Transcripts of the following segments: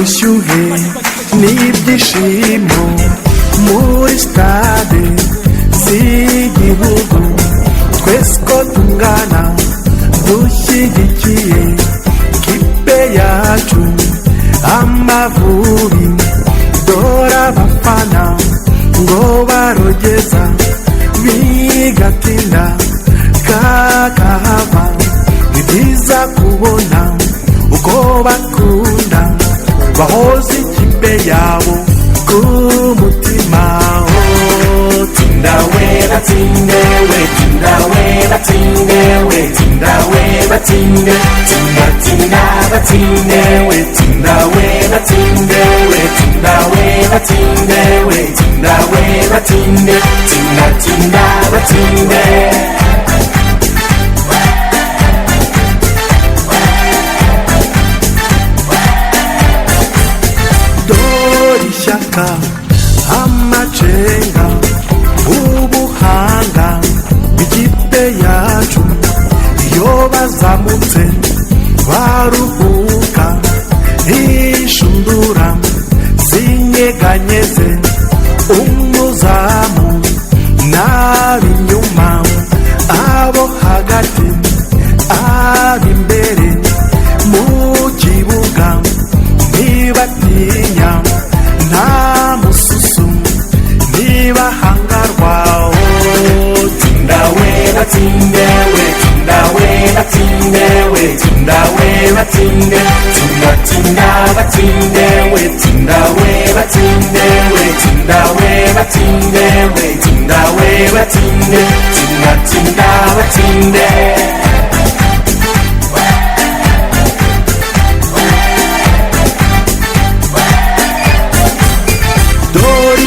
ubushyuhe n'ibyishimo muri stade z'igihugu, twese ko tungana dushyigikiye kipe yacu Amavubi. Dore abafana ngo barogeza bigatinda kakahava, ni byiza kubona uko bakunda bahoze ikipe yabo ku mutima. Tinda we batinde we, tinda we batinde we, tinda we batinde, tinda tinda batinde we, tinda we batinde we, tinda we batinde we, tinda we batinde, tinda tinda batinde. Ishyaka, amacenga, ubuhanga bw'ikipe yacu, iyo bazamutse baruhuka inshundura zinyeganyeze, umuzamu n'ab'inyuma, abo hagati ab'imbere mu kibuga ntibatinya, nta mususu ntibahangarwa. Tinda we batinde we, tinda we batinde we, tinda we batinde, tinda tinda batinde we, tinda we batinde we, tinda we batinde we, tinda we batinde, tinda tinda batinde.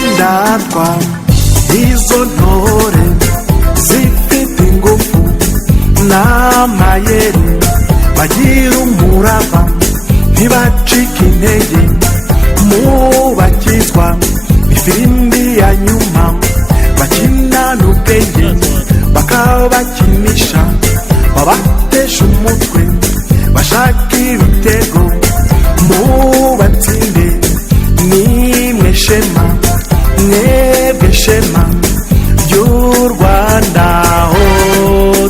Indatwa izo ntore zifite ingufu n'amayeri, bagira umurava ntibacika intege mu bakizwa ifirimbi ya nyuma, bakinana ubwenge bakabakinisha, babatesha umutwe bashaka ibitego mu batsinde. Nimwe shema, mwebwe shema ry'u Rwanda.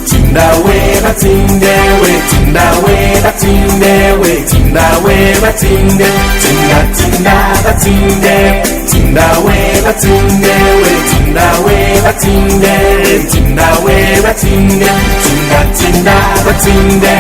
Tinda we batinde we, tinda we batinde we, tinda we batinde, tinda tinda batinde, tinda we batinde we, tinda we batinde, tinda we batinde, tinda tinda batinde.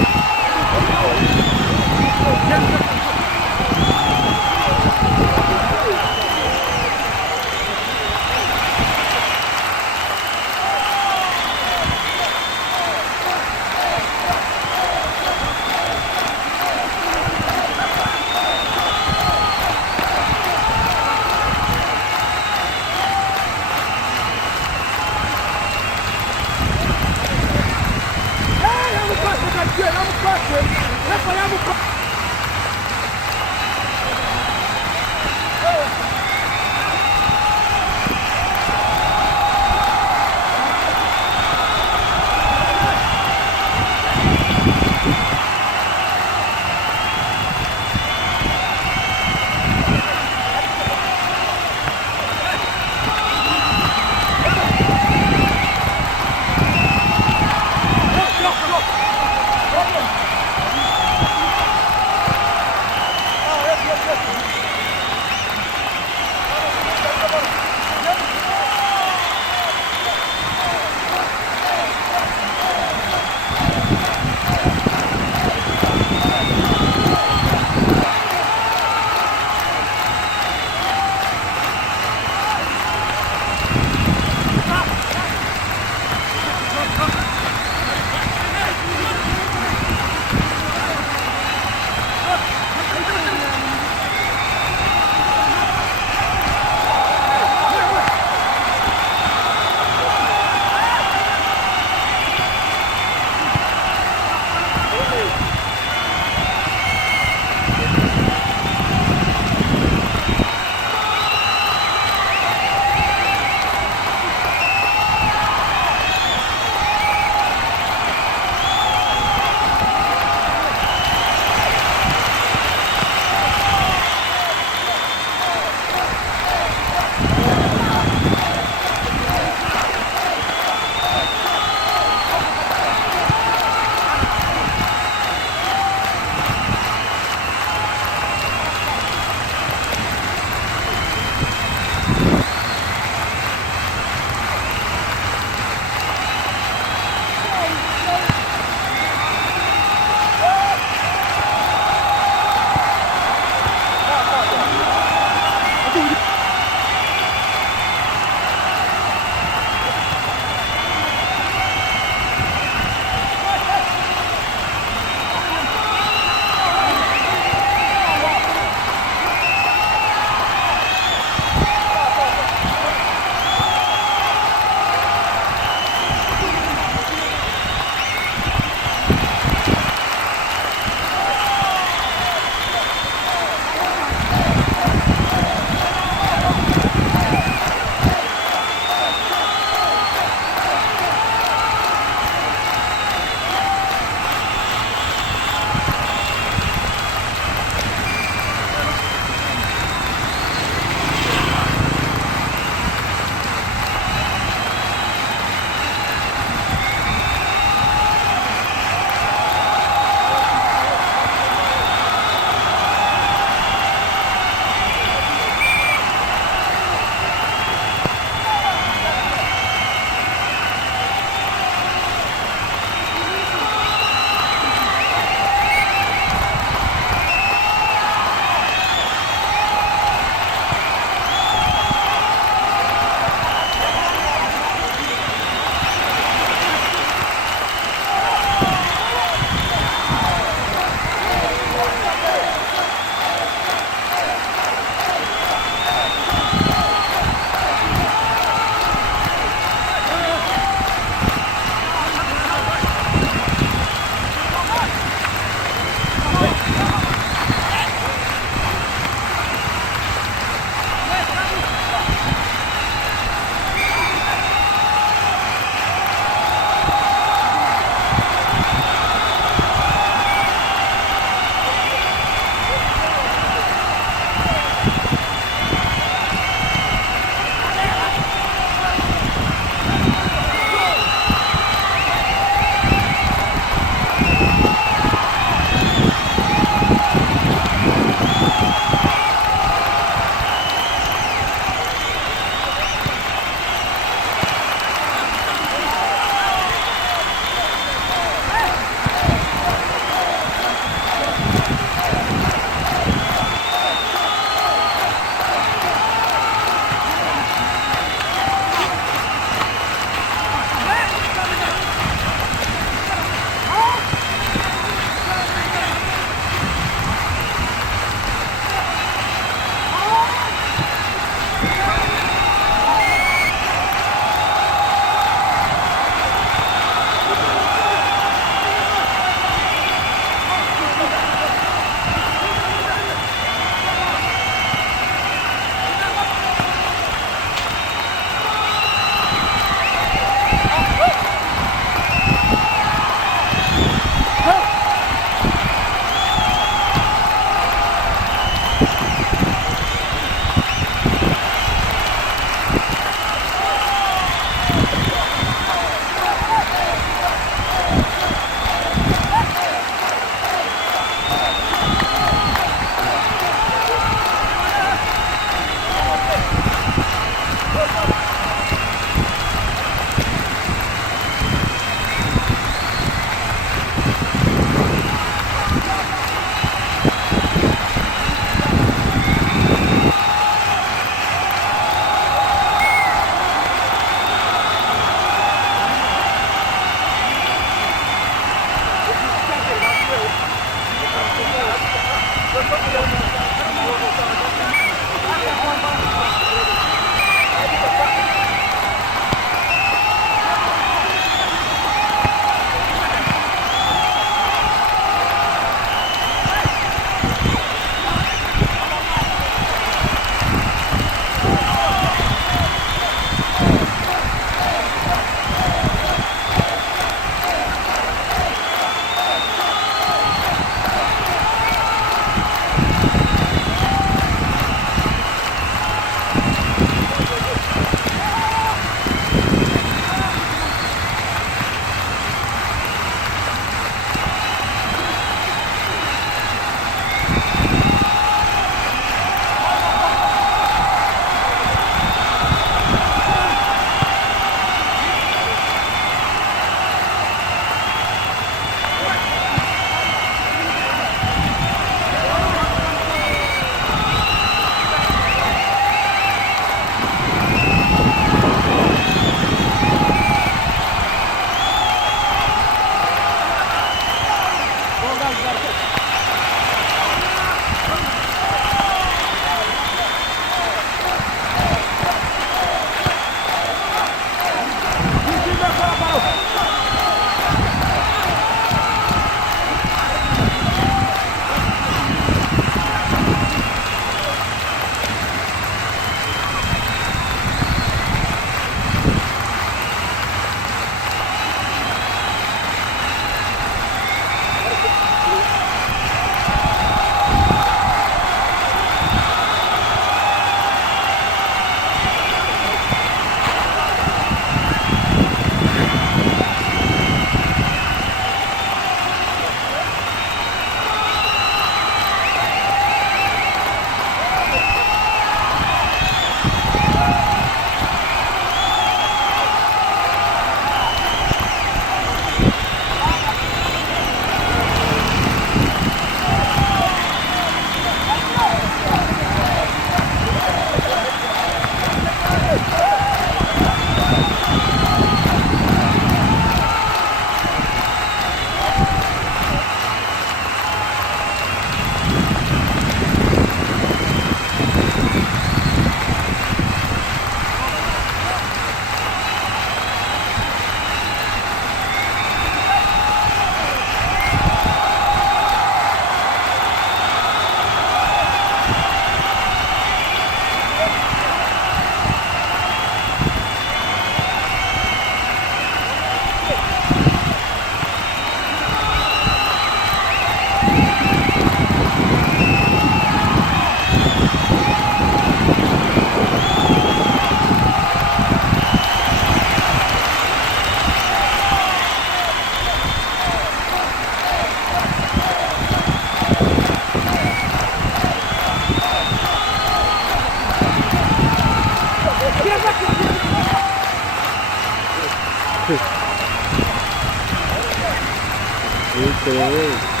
Eita, legal.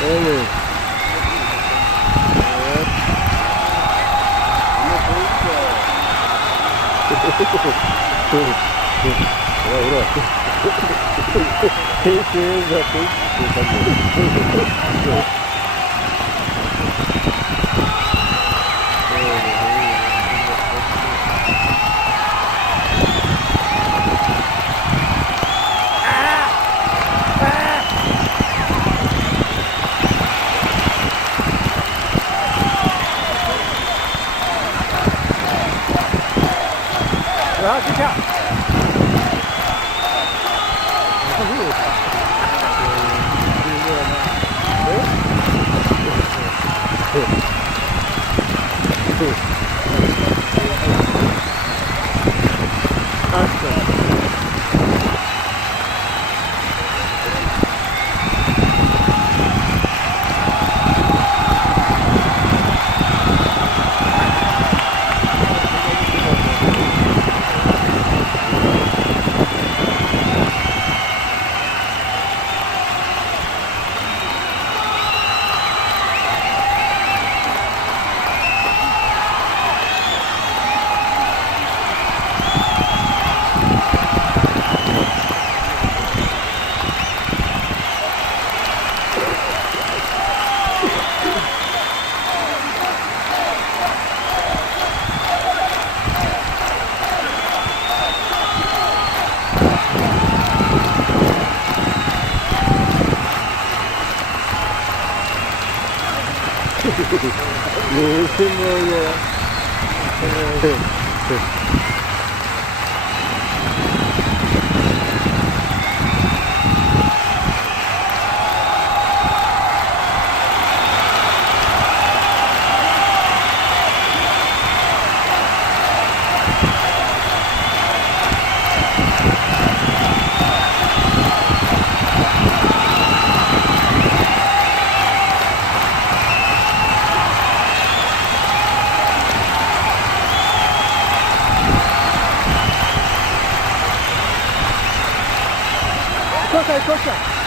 Vamos. Koşa.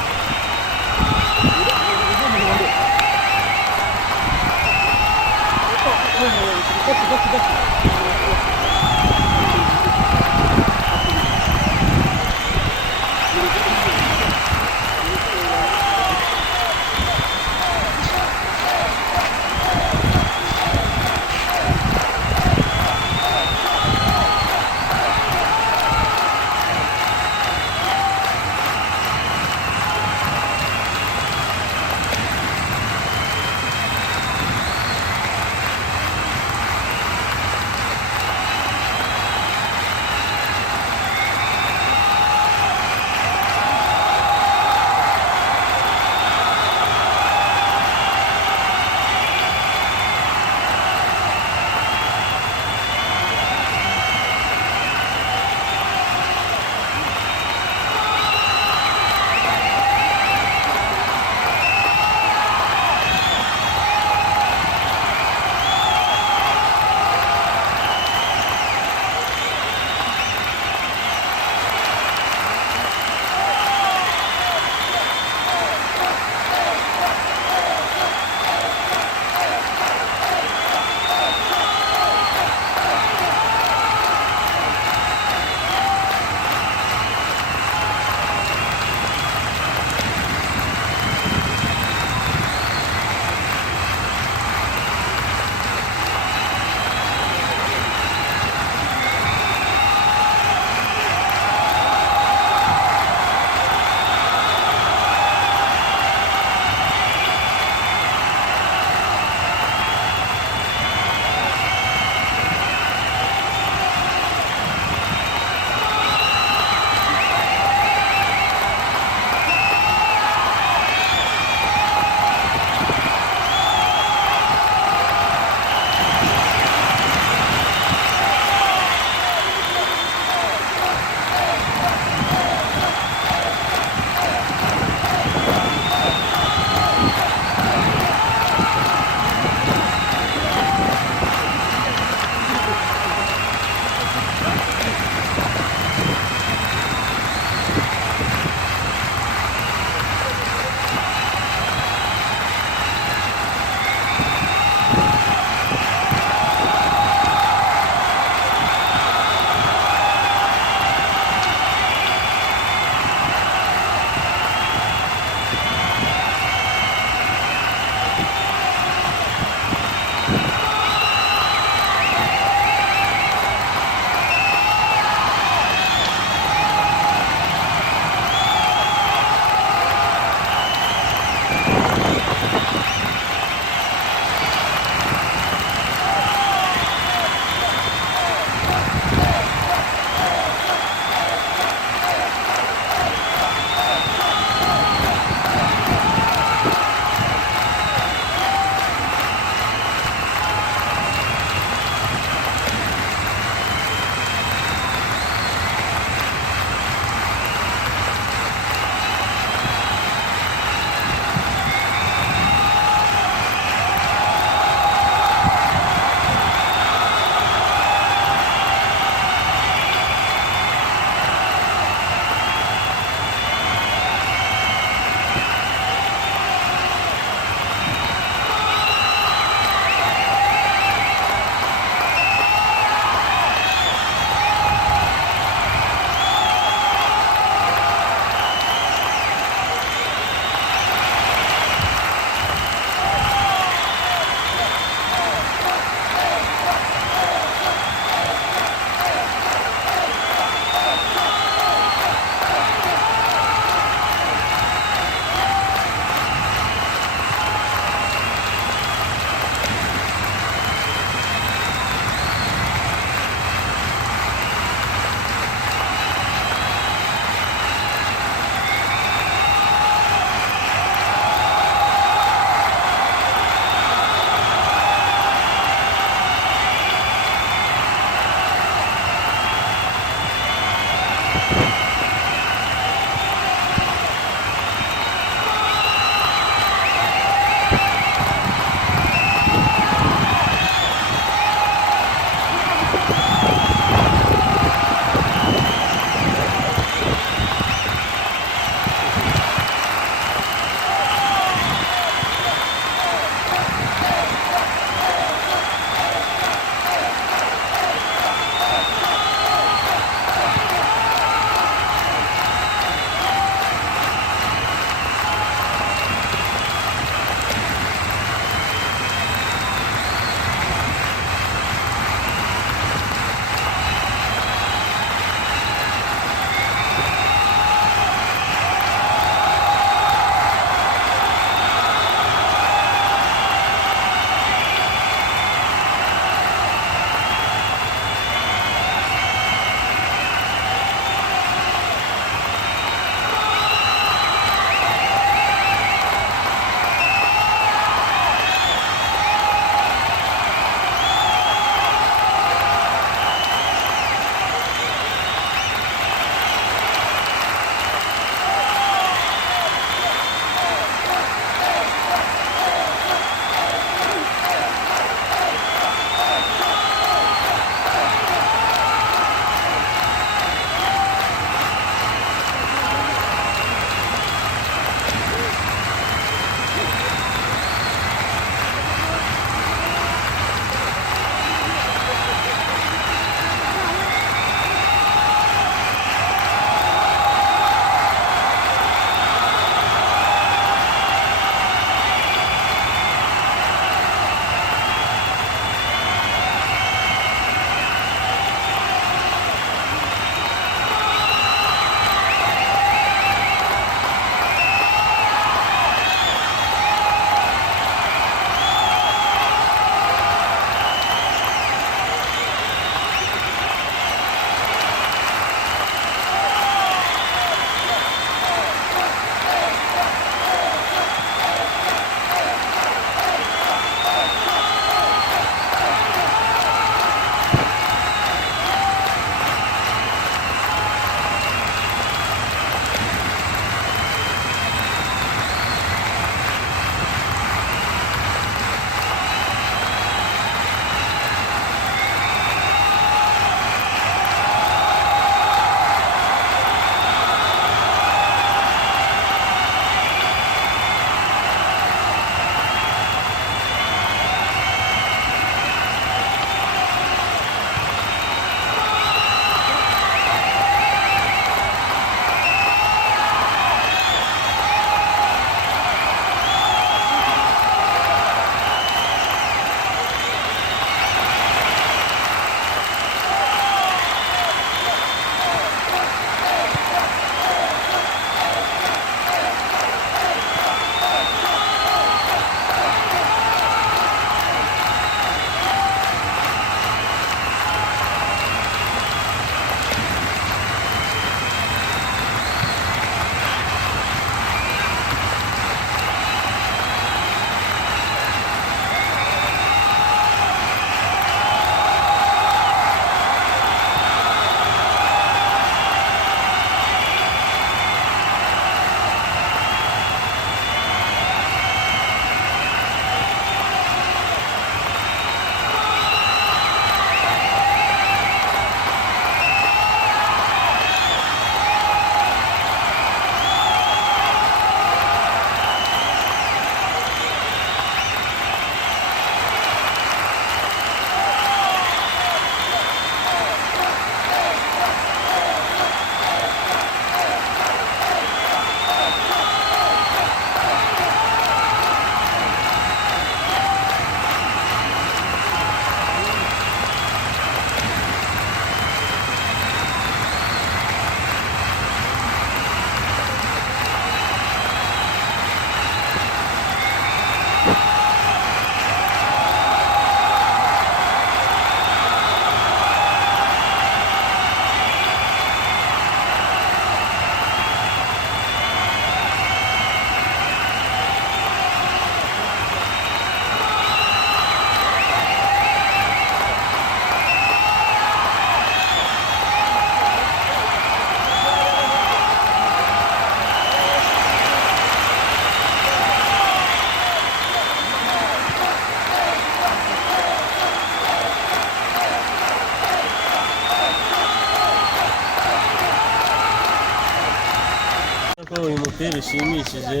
uyu mupira ushimishije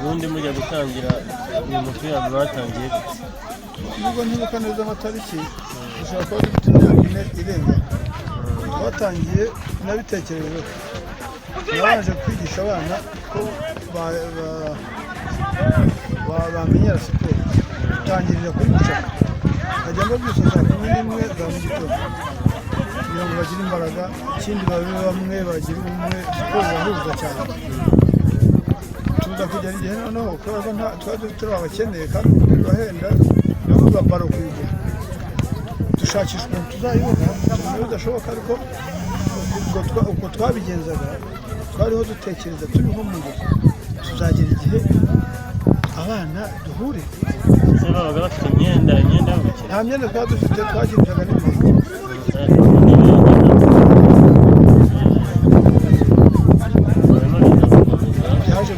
ubundi mujya gutangira uyu mupira mwatangiye nubwo ntibuka neza amatariki dushobora kuba dufite imyaka ine irenga twatangiye nabitekerejeho nabanje kwigisha abana ko bamenyera siporo dutangirira kuri mucaka nkajya mbabwira saa 11 za mu gitondo kugira ngo bagire imbaraga ikindi babe bamwe bagira ubumwe siporo irahuza cyane tuza kugera igihe noneho kubera ko twari turi abakeneye kandi bahenda no kuba baro kuyigura dushakisha ukuntu tuzayibona niba bidashoboka ariko uko twabigenzaga twariho dutekereza turi nko mu nzozi tuzagera igihe abana duhure babaga bafite imyenda yo gukina nta myenda twari dufite twagendaga n'ibintu yaje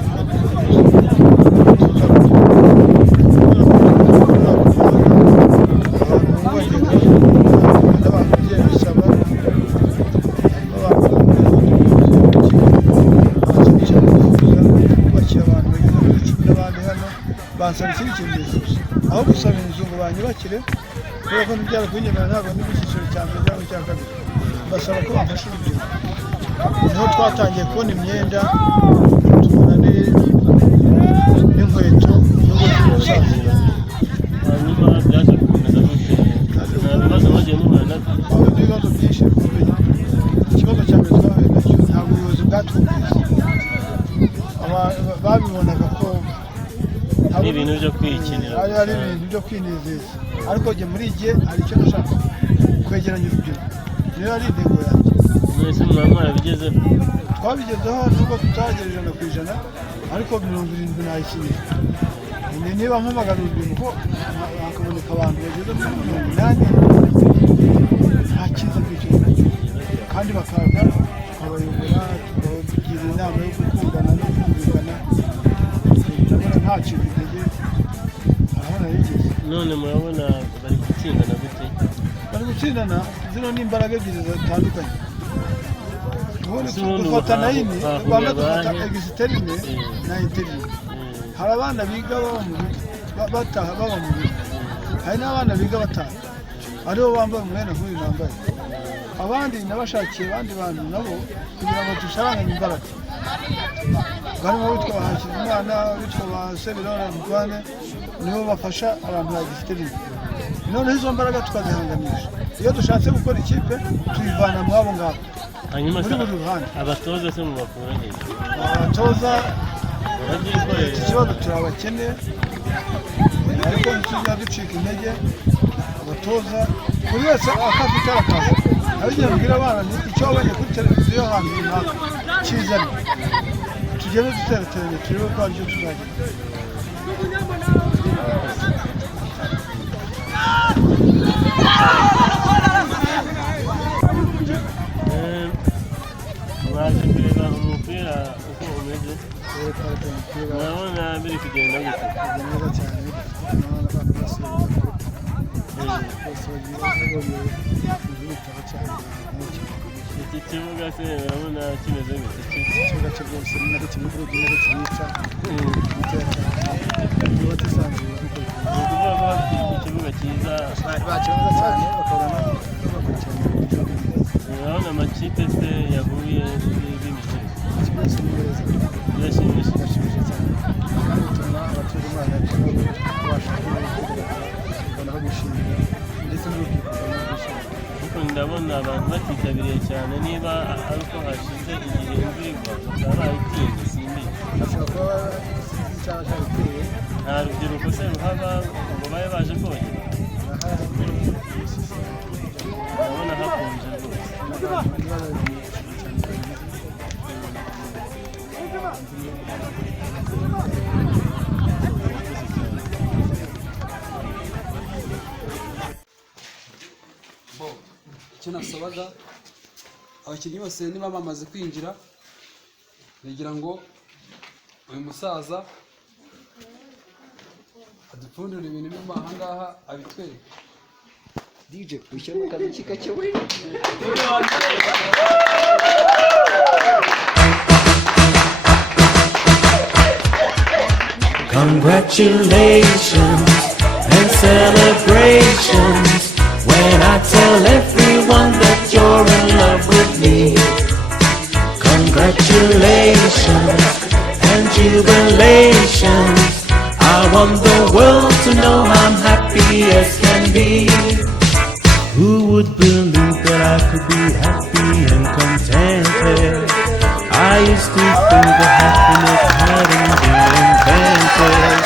bansaba ikindi kintu bifuza aho gusaba inzu ngo banyubakire kubera ko ntibyara kunyemera ntabwo ndi ku cyiciro cya mbere cyangwa icya kabiri basaba ko bamfasha urubyiruko niho twatangiye kubona imyenda tubona n'inkweto n'uburyo bw'ubusaza hanyuma byaje gukomeza gute nta bibazo bagiye muhura nabyo ibibazo byinshi bikomeye ikibazo cya mbere twahuye nacyo ntabwo ubuyobozi bwatwumvise babibonaga ko ari ibintu byo kwikinira ari ibintu byo kwinezeza ariko njye muri igihe hari icyo nashaka kwegeranya urubyiruko niyo ari intego yanjye mwese mwarabigezeho twabigezeho nubwo tutagera 100% ariko 70 nayikinira niba mpamagara urubyiruko hakaboneka abantu bageze muri 80 nta cyiza kwicira kandi bakaza tukabayobora tukabagira inama yo gukundana no kumvikana nta kintu none murabona bari gutsindana gute bari gutsindana zino n'imbaraga ebyiri zitandukanye dufata nayini rwanda dufata egisiterine na interine hari abana biga bataha baba mu bigo hari n'abana biga bataha aribo bambaye umwenda nk'uyu nambaye abandi nabashakiye abandi bantu nabo kugira ngo dusaranganye imbaraga barimo witwa Hakizimana witwa Bisesero Rwanda nibo bafasha abantu ba gisiterine noneho izo mbaraga tukazihanganisha iyo dushatse gukora ikipe tuyivana mu abo ngabo hanyuma muri buri ruhande abatoza se mu bakura hejuru abatoza ikibazo turabakene ariko ntituzajya ducika intege abatoza buri wese akafite arakaza abigiye mbwira abana icyo wabonye kuri televiziyo hantu runaka kizane tugende duterateranye turebe ko aricyo tuzagera mwaje kureba umupira uko umeze murabona biri kugenda gute neza cyane abantu iki kibuga se urabona kimeze gute ikibuga cyo rwose ni nacyo kimwe kuri kimwe cyica yubatse isanzuye ukuvuga ko bafite ikibuga cyiza bakibanza cyane bakabona bakurikirana urabona amakipe se yahuye b'imikino ikibuga cy'imeza birashimishije cyane kandi bituma abaturage umwana babasha kubona babishimira ndetse n'urubyiruko babishimira kuko ndabona abantu batitabiriye cyane niba ari uko hashize igihe imvura igwa bakaba bayitinze simbi bashobora kuba cyangwa cyabiteye nta rubyiruko se ruhaba ngo babe baje kogera ndabona hakonje rwose icyo nasabaga abakinnyi bose niba bamaze kwinjira kugira ngo uyu musaza adupfundure ibintu birimo aha ngaha abitwereke DJ ushyiramo akazi gake we Congratulations and celebrations when I tell everyone that you're in love with me. Congratulations and jubilations. I want the world to know I'm happy as can be. Who would believe that I could be happy and contented? I used to think that happiness hadn't been invented,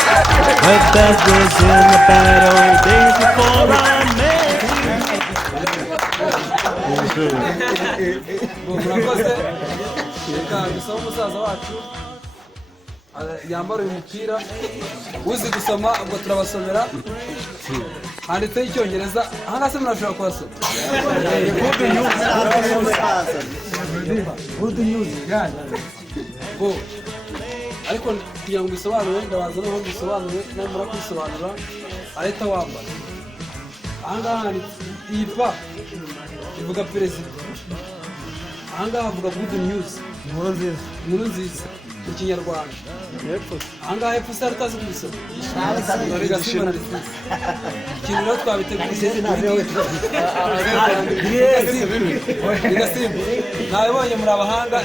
but that was in the bad old days before I met you. murakoze reka dusaba umusaza wacu yambara uyu mupira uzi gusoma ubwo turabasomera handitseho icyongereza ahangaha se murashobora kuhasoma good news go ariko kugira ngo bisobanure ndabaza noneho bisobanure namara kwisobanura ahita wambara ahangaha handitse iyi pa ivuga perezida ahangaha havuga good news inkuru nziza mu kinyarwanda ahangaha hepfo se utazi kubisoma bigasimba na resizi ikintu rero twabiteguye bigasimba nabibonye muri abahanga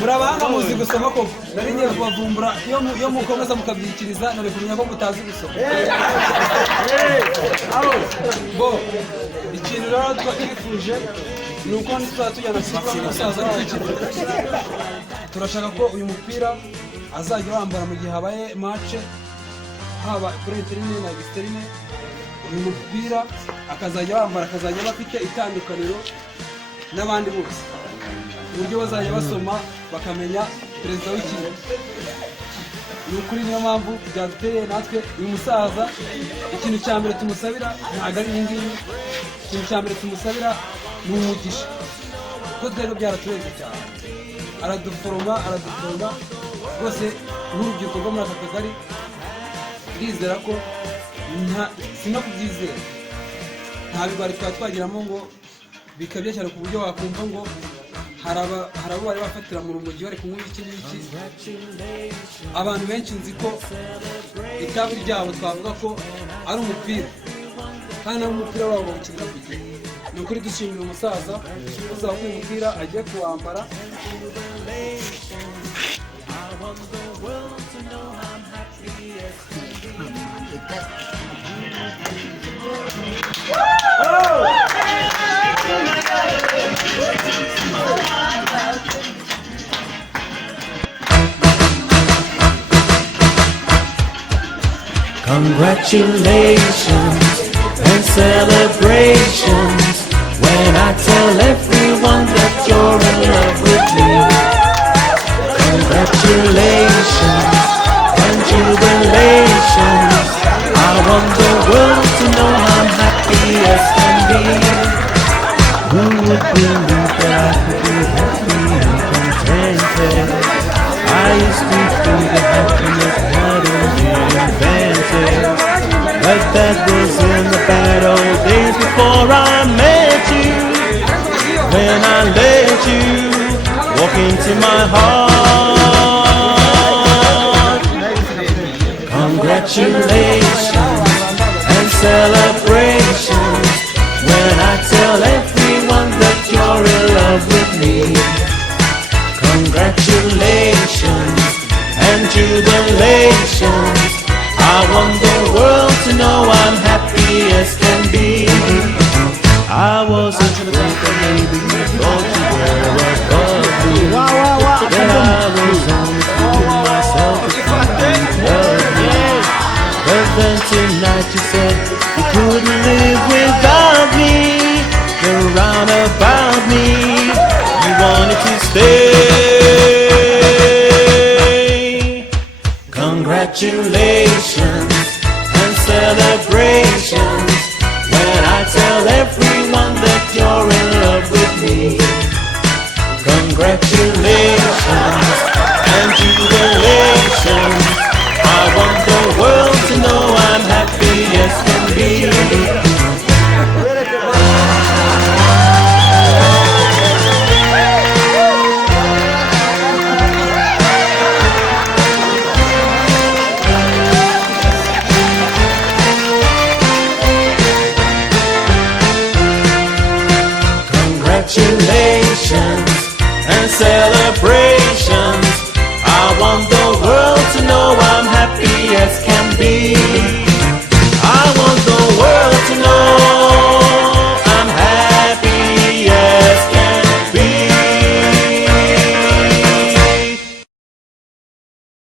muri abahanga muzi gusoma koko nari ngiye kubavumbura iyo mukomeza mukabyikiriza nari kumenya ko mutazi gusoma bo ikintu rero twifuje ni uko ntituzaba tujyana kuba umusaza turashaka ko uyu mupira azajya wambara mu gihe habaye mace haba kuri interine na exterine uyu mupira akazajya wambara akazajya aba afite itandukaniro n'abandi bose uburyo bazajya basoma bakamenya perezida w'ikigo ni ukuri niyo mpamvu byaduteye natwe uyu musaza ikintu cya mbere tumusabira ntabwo ari ibingibi ikintu cya mbere tumusabira ni umugisha kuko rero byaraturenze cyane araduforoma rwose nk'urubyiruko rwo muri aka kagari ndizera ko si no kubyizera nta bigwari twaba twagiramo ngo bikabye cyane ku buryo wakumva ngo hari abo bari bafatira mu rumogi bari kunywa iki n'iki. Abantu benshi nzi ko itabi ryabo twavuga ko ari umupira kandi ari umupira wabo bawukinira ku gihe. Ni ukuri dushimira umusaza uzaba uyu mupira agiye kuwambara. Congratulations and celebrations when I tell everyone that you're in love with me. Congratulations and jubilations. I want the world to know I'm happy as can be. Who would believe that I could be happy and contented? I used to think that happiness hadn't been invented, but that was in the bad old days before I met you. When I let you walk into my heart. Congratulations and celebrations when I tell everyone that you're in love with me. Congratulations and jubilations. I want the world to know I'm happy as can be. I wasn't thinking that maybe you thought you were above me, that I was only fooling myself if I didn't love you. But then tonight you said you couldn't live without me. You're round about me, you wanted to stay. Congratulations and celebrations when I tell everyone that you're in love with me. Congratulations and jubilations. I want the world to know I'm happy as can be. Congratulations and celebrations.